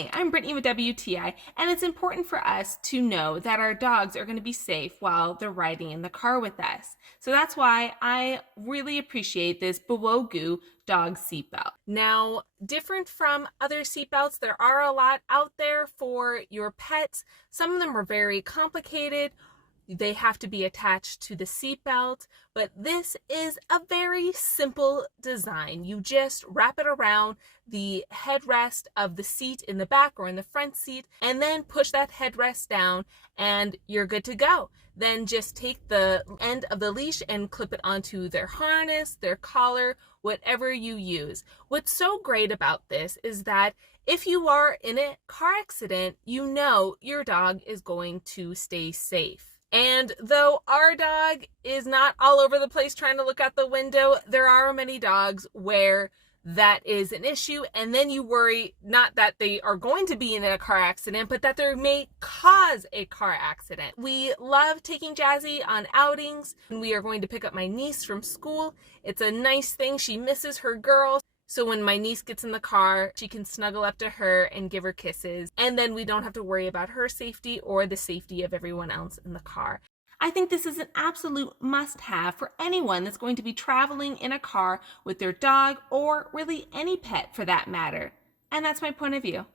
Hi, I'm Brittany with WTI, and it's important for us to know that our dogs are going to be safe while they're riding in the car with us. So that's why I really appreciate this Bwogue dog seatbelt. Now, different from other seatbelts, there are a lot out there for your pets. Some of them are very complicated. They have to be attached to the seatbelt, but this is a very simple design. You just wrap it around the headrest of the seat in the back or in the front seat, and then push that headrest down and you're good to go. Then just take the end of the leash and clip it onto their harness, their collar, whatever you use. What's so great about this is that if you are in a car accident, you know your dog is going to stay safe. And though our dog is not all over the place trying to look out the window, there are many dogs where that is an issue, and then you worry not that they are going to be in a car accident, but that they may cause a car accident. We love taking Jazzy on outings. We are going to pick up my niece from school. It's a nice thing. She misses her girls. So when my niece gets in the car, she can snuggle up to her and give her kisses. And then we don't have to worry about her safety or the safety of everyone else in the car. I think this is an absolute must-have for anyone that's going to be traveling in a car with their dog or really any pet for that matter. And that's my point of view.